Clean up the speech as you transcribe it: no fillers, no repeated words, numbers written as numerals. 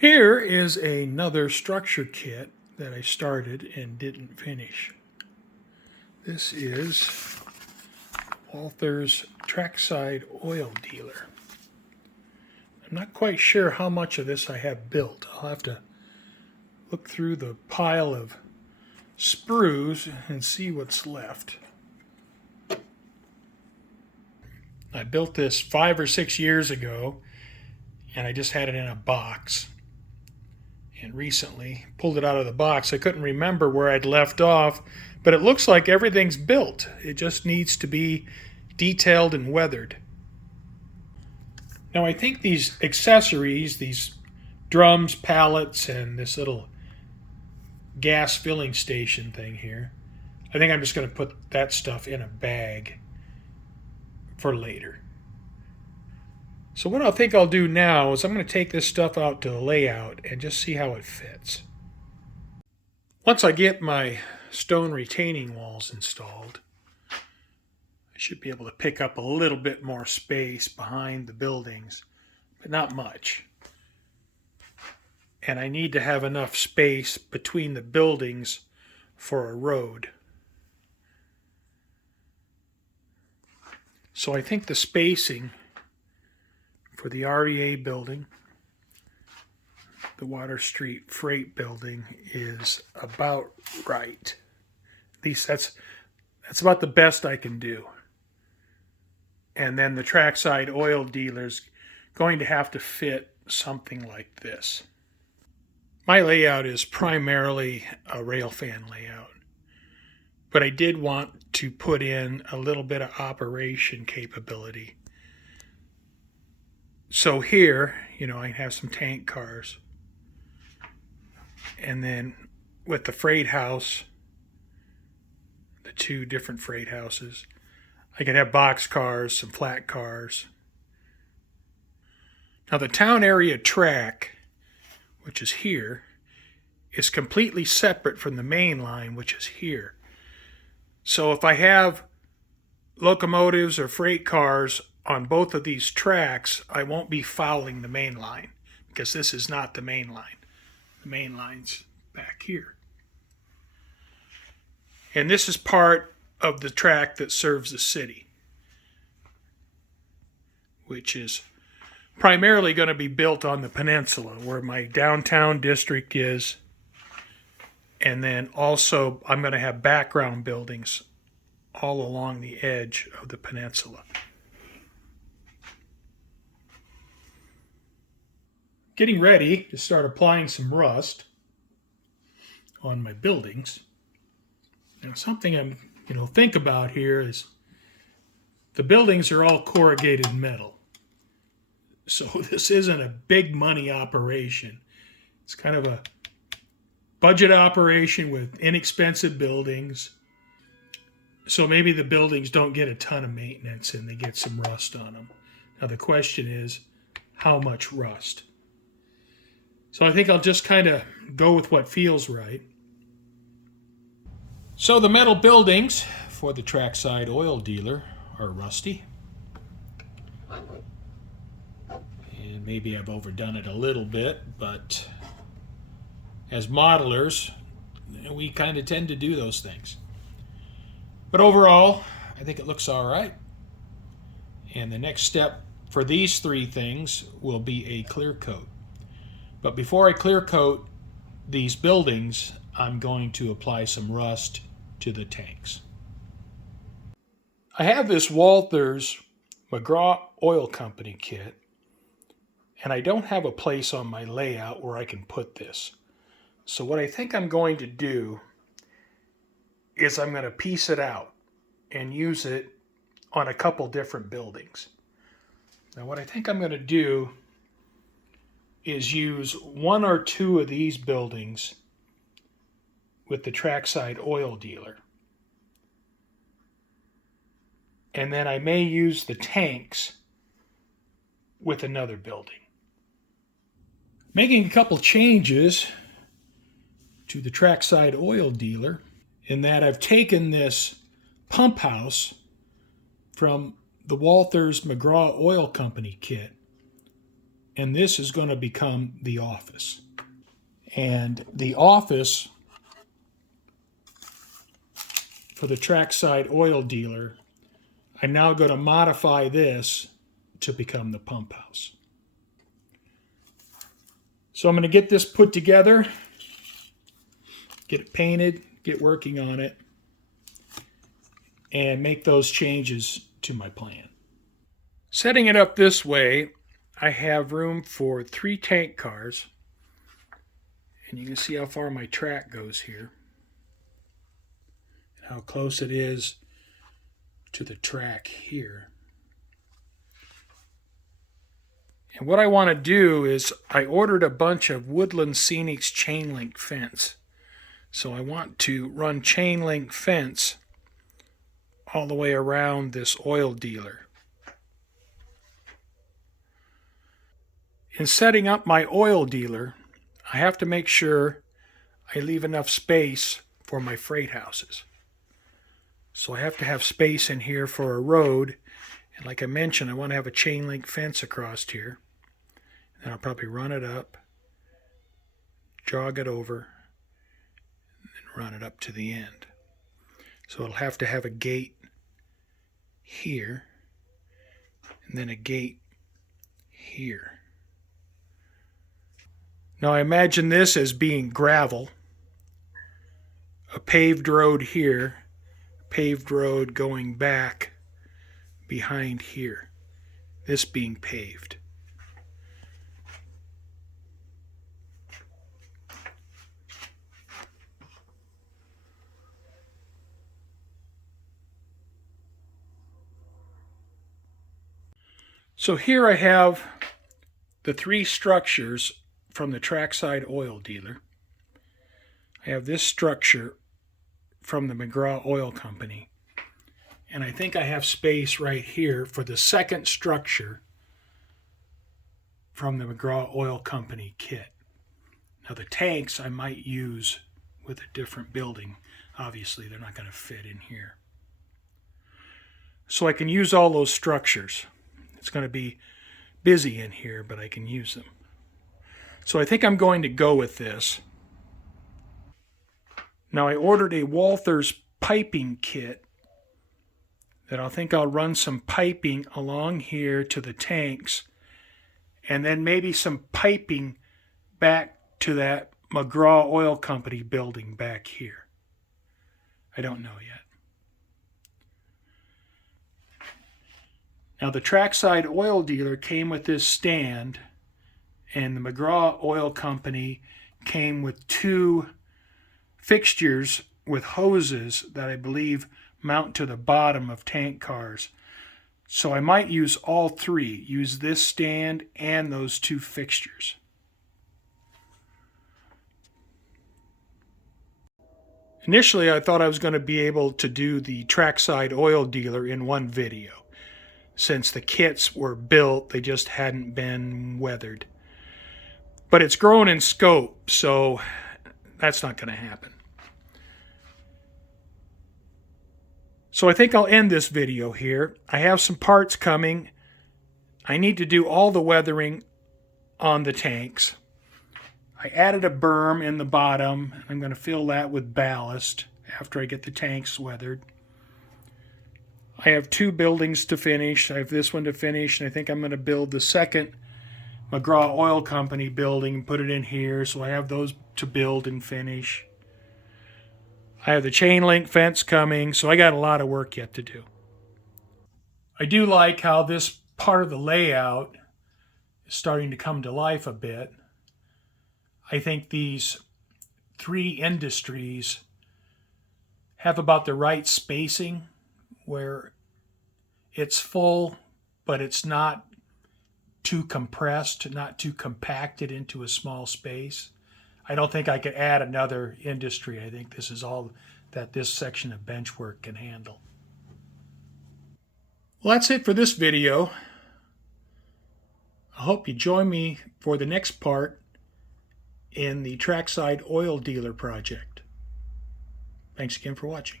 Here is another structure kit that I started and didn't finish. This is Walther's Trackside Oil Dealer. I'm not quite sure how much of this I have built. I'll have to look through the pile of sprues and see what's left. I built this 5 or 6 years ago, and I just had it in a box. And recently pulled it out of the box. I couldn't remember where I'd left off, but it looks like everything's built. It just needs to be detailed and weathered. Now I think these accessories, these drums, pallets, and this little gas filling station thing here, I think I'm just going to put that stuff in a bag for later. So what I think I'll do now is I'm going to take this stuff out to the layout and just see how it fits. Once I get my stone retaining walls installed, I should be able to pick up a little bit more space behind the buildings, but not much. And I need to have enough space between the buildings for a road. So I think the spacing for the REA building, the Water Street Freight building, is about right. At least that's about the best I can do. And then the Trackside Oil Dealer's going to have to fit something like this. My layout is primarily a railfan layout, but I did want to put in a little bit of operation capability. So here, I have some tank cars. And then with the freight house, the two different freight houses, I could have box cars, some flat cars. Now the town area track, which is here, is completely separate from the main line, which is here. So if I have locomotives or freight cars on both of these tracks, I won't be fouling the main line, because this is not the main line. The main line's back here. And this is part of the track that serves the city, which is primarily going to be built on the peninsula where my downtown district is. And then also I'm going to have background buildings all along the edge of the peninsula. Getting ready to start applying some rust on my buildings. Now something I'm think about here is the buildings are all corrugated metal. So this isn't a big money operation. It's kind of a budget operation with inexpensive buildings. So maybe the buildings don't get a ton of maintenance and they get some rust on them. Now the question is, how much rust? So I think I'll just kind of go with what feels right. So the metal buildings for the Trackside Oil Dealer are rusty. And maybe I've overdone it a little bit, but as modelers, we kind of tend to do those things. But overall, I think it looks all right. And the next step for these three things will be a clear coat. But before I clear coat these buildings, I'm going to apply some rust to the tanks. I have this Walther's McGraw Oil Company kit, and I don't have a place on my layout where I can put this. So what I think I'm going to do is I'm going to piece it out and use it on a couple different buildings. Now what I think I'm going to do is use one or two of these buildings with the Trackside Oil Dealer. And then I may use the tanks with another building. Making a couple changes to the Trackside Oil Dealer in that I've taken this pump house from the Walther's McGraw Oil Company kit and this is going to become the office. And the office for the Trackside Oil Dealer, I'm now going to modify this to become the pump house. So I'm going to get this put together, get it painted, get working on it, and make those changes to my plan. Setting it up this way, I have room for 3 tank cars, and you can see how far my track goes here, and how close it is to the track here. And what I want to do is I ordered a bunch of Woodland Scenics chain link fence. So I want to run chain link fence all the way around this oil dealer. In setting up my oil dealer, I have to make sure I leave enough space for my freight houses. So I have to have space in here for a road, and like I mentioned, I want to have a chain link fence across here. And I'll probably run it up, jog it over, and then run it up to the end. So it'll have to have a gate here, and then a gate here. Now I imagine this as being gravel, a paved road here, paved road going back behind here, this being paved. So here I have the 3 structures from the Trackside Oil Dealer. I have this structure from the McGraw Oil Company. And I think I have space right here for the second structure from the McGraw Oil Company kit. Now the tanks I might use with a different building. Obviously they're not going to fit in here. So I can use all those structures. It's going to be busy in here, but I can use them. So I think I'm going to go with this. Now I ordered a Walther's piping kit that I think I'll run some piping along here to the tanks, and then maybe some piping back to that McGraw Oil Company building back here. I don't know yet. Now the Trackside Oil Dealer came with this stand, and the McGraw Oil Company came with 2 fixtures with hoses that I believe mount to the bottom of tank cars. So I might use all 3, use this stand and those 2 fixtures. Initially I thought I was going to be able to do the Trackside Oil Dealer in one video. Since the kits were built, they just hadn't been weathered. But it's grown in scope, so that's not going to happen. So I think I'll end this video here. I have some parts coming. I need to do all the weathering on the tanks. I added a berm in the bottom. I'm going to fill that with ballast after I get the tanks weathered. I have 2 buildings to finish. I have this one to finish, and I think I'm going to build the second McGraw Oil Company building and put it in here. So I have those to build and finish. I have the chain link fence coming, so I got a lot of work yet to do. I do like how this part of the layout is starting to come to life a bit. I think these 3 industries have about the right spacing where it's full, but it's not too compressed, not too compacted into a small space. I don't think I could add another industry. I think this is all that this section of bench work can handle. Well, that's it for this video. I hope you join me for the next part in the Trackside Oil Dealer project. Thanks again for watching.